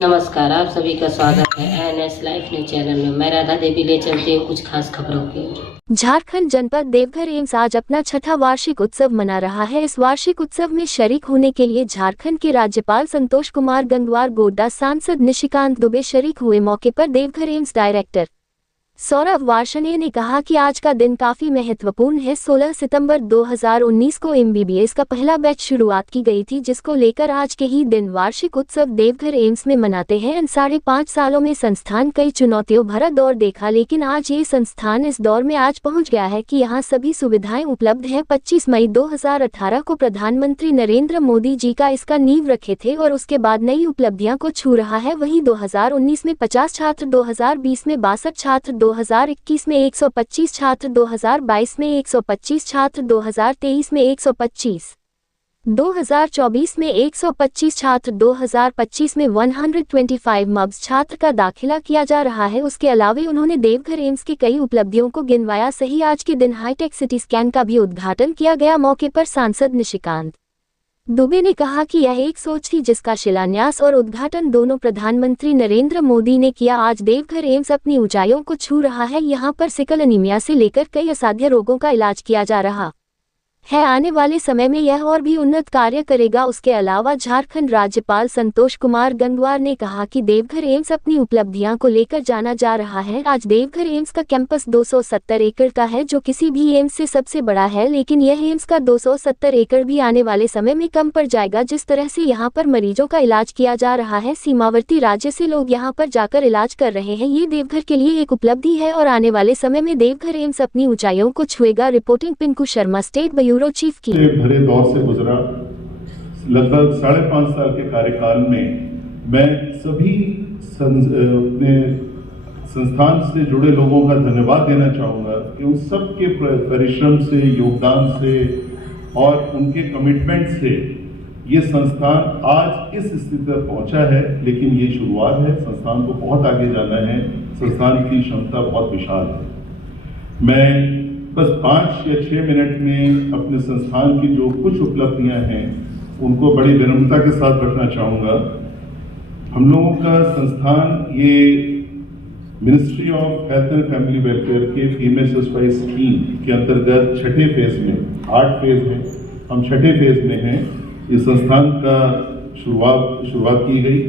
नमस्कार, आप सभी का स्वागत है एएनएस लाइफ न्यूज चैनल में। मैं राधा देवी ले चलती हूँ कुछ खास खबरों की। झारखंड जनपद देवघर एम्स आज अपना छठा वार्षिक उत्सव मना रहा है। इस वार्षिक उत्सव में शरीक होने के लिए झारखंड के राज्यपाल संतोष कुमार गंगवार, गोड्डा सांसद निशिकांत दुबे शरीक हुए। मौके पर देवघर एम्स डायरेक्टर सौरभ वार्ष्णेय ने कहा कि आज का दिन काफी महत्वपूर्ण है। 16 सितंबर 2019 को एमबीबीएस का पहला बैच शुरुआत की गई थी, जिसको लेकर आज के ही दिन वार्षिक उत्सव देवघर एम्स में मनाते हैं। इन 5.5 सालों में संस्थान कई चुनौतियों भरा दौर देखा, लेकिन आज ये संस्थान इस दौर में आज पहुंच गया है कि यहाँ सभी सुविधाएं उपलब्ध हैं। 25 मई 2018 को प्रधानमंत्री नरेंद्र मोदी जी का इसका नींव रखे थे और उसके बाद नई उपलब्धियां को छू रहा है। वहीं 2019 में 50 छात्र, 2020 में 62 छात्र, 2021 में 125 छात्र, 2022 में 125 छात्र, 2023 में 125, 2024 में 125 छात्र, 2025 में 125 मब्स छात्र का दाखिला किया जा रहा है। उसके अलावा उन्होंने देवघर एम्स की कई उपलब्धियों को गिनवाया। सही आज के दिन हाईटेक सिटी स्कैन का भी उद्घाटन किया गया। मौके पर सांसद निशिकांत दुबे ने कहा कि यह एक सोच थी जिसका शिलान्यास और उद्घाटन दोनों प्रधानमंत्री नरेंद्र मोदी ने किया। आज देवघर एम्स अपनी ऊंचाइयों को छू रहा है। यहां पर सिकल एनीमिया से लेकर कई असाध्य रोगों का इलाज किया जा रहा है। आने वाले समय में यह और भी उन्नत कार्य करेगा। उसके अलावा झारखंड राज्यपाल संतोष कुमार गंगवार ने कहा कि देवघर एम्स अपनी उपलब्धियां को लेकर जाना जा रहा है। आज देवघर एम्स का कैंपस 270 एकड़ का है, जो किसी भी एम्स से सबसे बड़ा है, लेकिन यह एम्स का 270 एकड़ भी आने वाले समय में कम पड़ जाएगा। जिस तरह से यहाँ पर मरीजों का इलाज किया जा रहा है, सीमावर्ती राज्य से लोग यहाँ पर जाकर इलाज कर रहे हैं, ये देवघर के लिए एक उपलब्धि है और आने वाले समय में देवघर एम्स अपनी ऊंचाइयों को छुएगा। Reporting Pinku Sharma, state bureau chief की। भरे दौर से गुजरा लगभग 5.5 साल के कार्यकाल में मैं सभी अपने संस्थान से जुड़े लोगों का धन्यवाद देना चाहूँगा कि उन सब के परिश्रम से, योगदान से और उनके कमिटमेंट से ये संस्थान आज इस स्थिति तक पहुँचा है। लेकिन ये शुरुआत है, संस्थान को बहुत आगे जाना है। संस्थान की क्षमता बहुत विशाल है। मैं बस 5 या 6 मिनट में अपने संस्थान की जो कुछ उपलब्धियां हैं उनको बड़ी विनम्रता के साथ रखना चाहूँगा। हम लोगों का संस्थान ये ministry of health and family welfare के PMSSY स्कीम के अंतर्गत छठे फेज में, 8 फेज में हम छठे फेज में हैं। इस संस्थान का शुरुआत की गई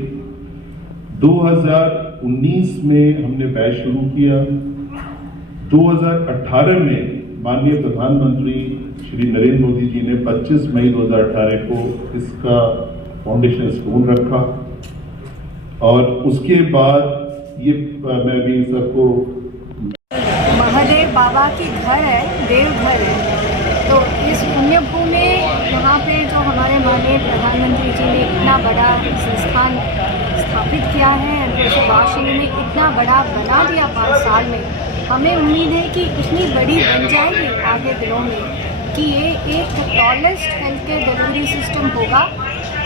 2019 में हमने बैच शुरू किया। 2018 में माननीय प्रधानमंत्री श्री नरेंद्र मोदी जी ने 25 मई 2018 को इसका फाउंडेशन स्टोन रखा और उसके बाद ये मैं भी सबको महादेव बाबा की घर है, देवघर है, तो इस पुण्य भूमि यहाँ पे जो हमारे माननीय प्रधानमंत्री जी ने इतना बड़ा संस्थान स्थापित किया है, वार्षिक में इतना बड़ा बना दिया 5 साल में, हमें उम्मीद है कि इतनी बड़ी बन जाएगी आगे दिनों में कि ये एक tallest health care delivery system होगा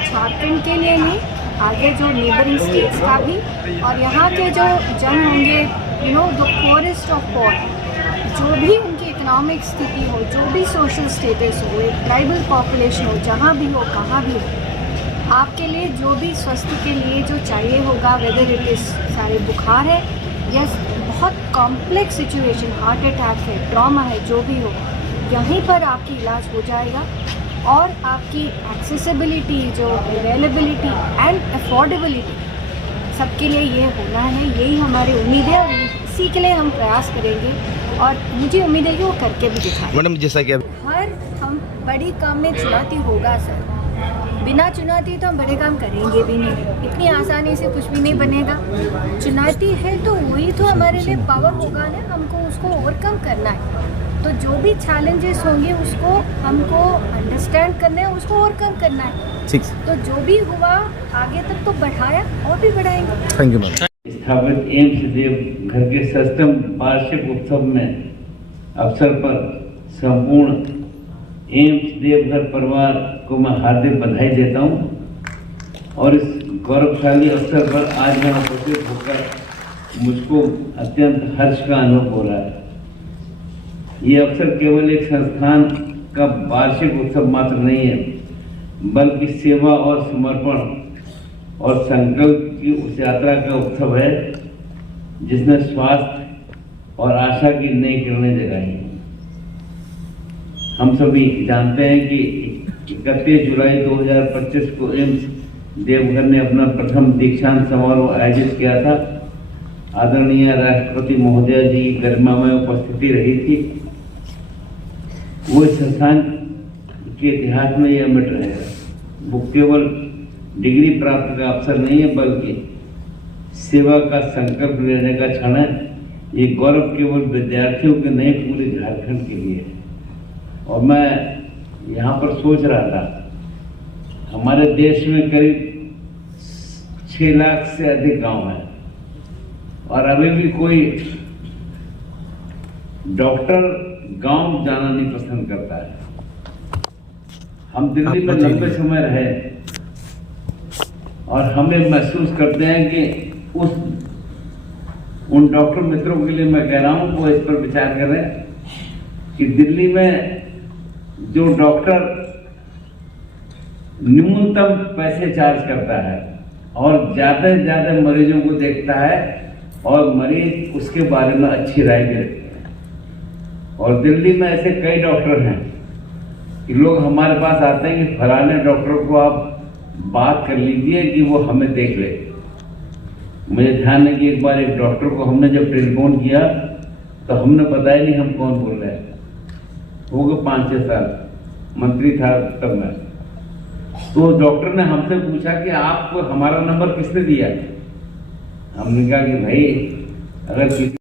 झारखंड के लिए नहीं, आगे जो नेबरिंग स्टेट्स का भी, और यहाँ के जो जन होंगे, द पोरेस्ट ऑफ पोर, जो भी उनकी इकोनॉमिक स्थिति हो, जो भी सोशल स्टेटस हो, एक ट्राइबल पॉपुलेशन हो, जहाँ भी हो, कहाँ भी हो, आपके लिए जो भी स्वास्थ्य के लिए जो चाहिए होगा, वेदर इट इज़ सारे बुखार है या बहुत कॉम्प्लेक्स सिचुएशन, हार्ट अटैक है, ट्रॉमा है, जो भी हो, यहीं पर आपकी इलाज हो जाएगा। और आपकी एक्सेसिबिलिटी, जो अवेलेबिलिटी एंड अफोर्डेबिलिटी, सबके लिए ये होना है, यही हमारी उम्मीद है और इसी के लिए हम प्रयास करेंगे और मुझे उम्मीद है कि वो करके भी दिखाएंगे। मैडम, जैसा कि हर हम बड़ी काम में चुनौती होगा सर, बिना चुनौती तो हम बड़े काम करेंगे भी नहीं, इतनी आसानी से कुछ भी नहीं बनेगा। चुनौती है तो वही तो हमारे लिए पावर होगा ना, हमको उसको ओवरकम करना है। तो जो भी चैलेंजेस होंगे उसको हमको अंडरस्टैंड करना है, उसको ओवरकम करना है। तो जो भी हुआ आगे तक तो बढ़ाया और भी बढ़ाएंगे। Thank you ma'am. स्थापित एम्स देवघर के 7वें वार्षिक उत्सव में अवसर पर संपूर्ण एम्स देवघर परिवार को मैं हार्दिक बधाई देता हूं और इस गौरवशाली अवसर पर आज यहाँ उपस्थित होकर मुझको अत्यंत हर्ष का अनुभव हो रहा है। ये अवसर केवल एक संस्थान का वार्षिक उत्सव मात्र नहीं है, बल्कि सेवा और समर्पण और संकल्प की उस यात्रा का उत्सव है जिसने स्वास्थ्य और आशा की नई किरणें जगाई। हम सभी जानते हैं कि 31 जुलाई 2025 को एम्स देवघर ने अपना प्रथम दीक्षांत समारोह आयोजित किया था। आदरणीय राष्ट्रपति महोदय जी की गरिमामय उपस्थिति रही थी। वो संस्थान के इतिहास में यह अमिट रहेगा। वो केवल डिग्री प्राप्त का अवसर नहीं है, बल्कि सेवा का संकल्प लेने का क्षण है। ये गौरव केवल विद्यार्थियों के नहीं, पूरे झारखंड के लिए है। और मैं यहाँ पर सोच रहा था, हमारे देश में करीब 6 लाख से अधिक गांव हैं और अभी भी कोई डॉक्टर गांव जाना नहीं पसंद करता है। हम दिल्ली में लंबे समय रहे और हमें महसूस करते हैं कि उन डॉक्टर मित्रों के लिए मैं कह रहा हूं वो इस पर विचार करें कि दिल्ली में जो डॉक्टर न्यूनतम पैसे चार्ज करता है और ज्यादा से ज्यादा मरीजों को देखता है और मरीज उसके बारे में अच्छी राय भी रखते हैं। और दिल्ली में ऐसे कई डॉक्टर हैं कि लोग हमारे पास आते हैं कि फलाने डॉक्टर को आप बात कर लीजिए कि वो हमें देख ले। मुझे ध्यान है कि एक बार एक डॉक्टर को हमने जब टेलीफोन किया तो हमने बताया नहीं हम कौन बोल रहे हैं। हो गए 5-6 साल, मंत्री था तब मैं। तो डॉक्टर ने हमसे पूछा कि आपको हमारा नंबर किसने दिया? हमने कहा कि भाई अगर किसी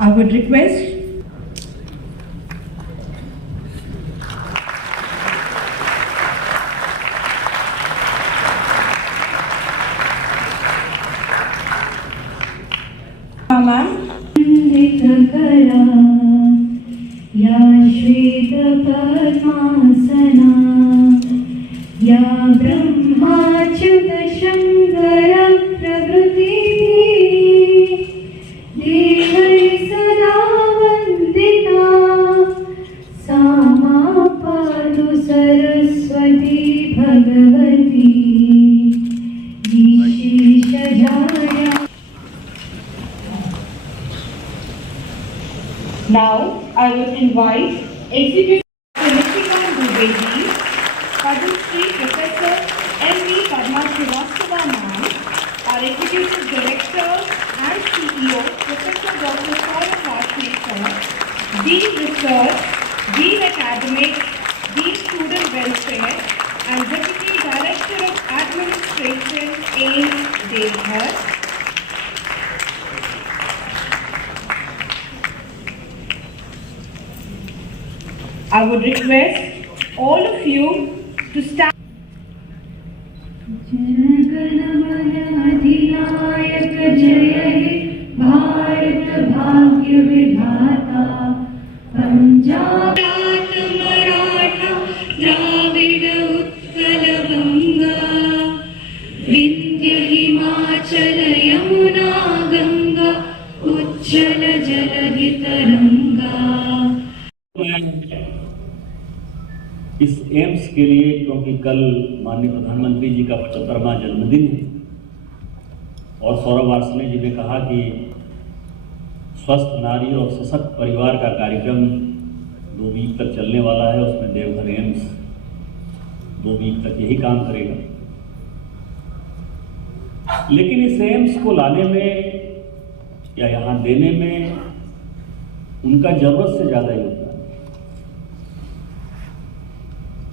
I would request ma'am. या श्वेत पद्मासना या ब्रह्माच्युत शंकर प्रभृति देवै सदा वंदिता सा मा पातु Saraswati Bhagwati विशेषजाया। Now I will invite Executive Nishikant Dubey ji, Padma Shri Professor M.V. Padma Srivastava ma'am, our Executive Director and CEO Professor Dr. Saurabh Rajnekar, Dean Research, Dean Academics, Dean Student Welfare and Deputy Director of Administration AIMS Devghar. I would request all of you to stand. Jana Gana Mana अधिनायक जय हे भारत भाग्य विधाता पंजाब मराठा द्राविड़ उत्कल गंगा विंध्य हिमाचल यमुना गंगा उज्जल जलधि तरंगा। इस AIIMS के लिए, क्योंकि कल माननीय प्रधानमंत्री जी का 75वां जन्मदिन है और सौरभ वार्ष्णेय जी ने कहा कि स्वस्थ नारी और सशक्त परिवार का कार्यक्रम 2 वीक तक चलने वाला है। उसमें देवघर एम्स 2 वीक तक यही काम करेगा। लेकिन इस एम्स को लाने में या यहाँ देने में उनका जरूरत से ज़्यादा योगदान।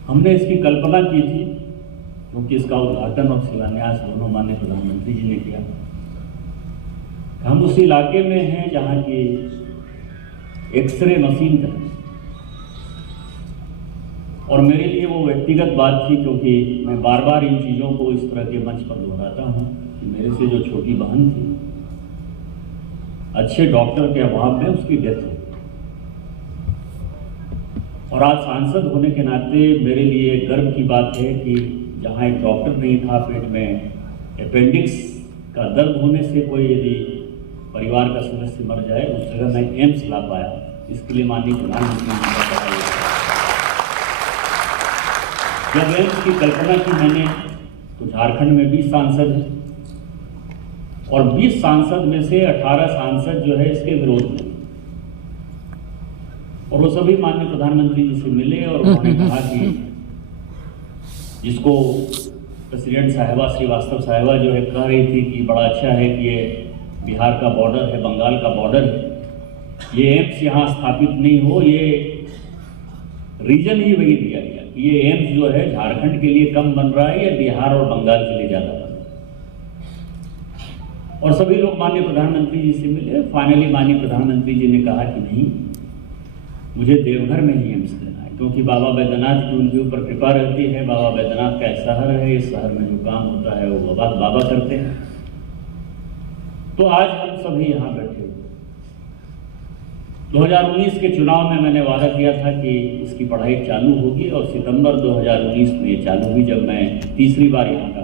हमने इसकी कल्पना की थी क्योंकि इसका उद्घाटन और शिलान्यास दोनों माननीय प्रधानमंत्री जी ने किया। हम उस इलाके में हैं जहाँ की एक्सरे मशीन है और मेरे लिए वो व्यक्तिगत बात थी क्योंकि मैं बार बार इन चीज़ों को इस तरह के मंच पर दोहराता हूँ कि मेरे से जो छोटी बहन थी, अच्छे डॉक्टर के अभाव में उसकी डेथ हो। और आज सांसद होने के नाते मेरे लिए गर्व की बात है कि जहाँ एक डॉक्टर नहीं था, पेट में अपेंडिक्स का दर्द होने से कोई यदि परिवार का सदस्य मर जाए, उस जगह मैं एम्स ला पाया। इसके लिए माननीय प्रधानमंत्री जी का बधाई। जब एम्स की कल्पना की मैंने तो झारखंड में 20 सांसद हैं और 20 सांसद में से 18 सांसद जो है इसके विरोध में, और वो सभी माननीय प्रधानमंत्री जी से मिले और उन्होंने कहा कि जिसको प्रेसिडेंट साहिबा श्रीवास्तव साहिबा जो है कह रही थी कि बड़ा अच्छा है कि ये बिहार का बॉर्डर है, बंगाल का बॉर्डर है, ये एम्स यहाँ स्थापित नहीं हो, ये रीजन ही वही दिया गया कि ये एम्स जो है झारखंड के लिए कम बन रहा है या बिहार और बंगाल के लिए ज़्यादा बन रहा है। और सभी लोग माननीय प्रधानमंत्री जी से मिले। फाइनली माननीय प्रधानमंत्री जी ने कहा कि नहीं, मुझे देवघर में ही एम्स लेना है, क्योंकि बाबा बैद्यनाथ की उनके ऊपर कृपा रहती है। बाबा बैद्यनाथ का एक शहर है, इस शहर में जो काम होता है वो बाबा करते हैं। तो आज हम सभी यहाँ बैठे हुए। 2019 के चुनाव में मैंने वादा किया था कि इसकी पढ़ाई चालू होगी और सितंबर 2019 में ये चालू हुई, जब मैं तीसरी बार यहाँ का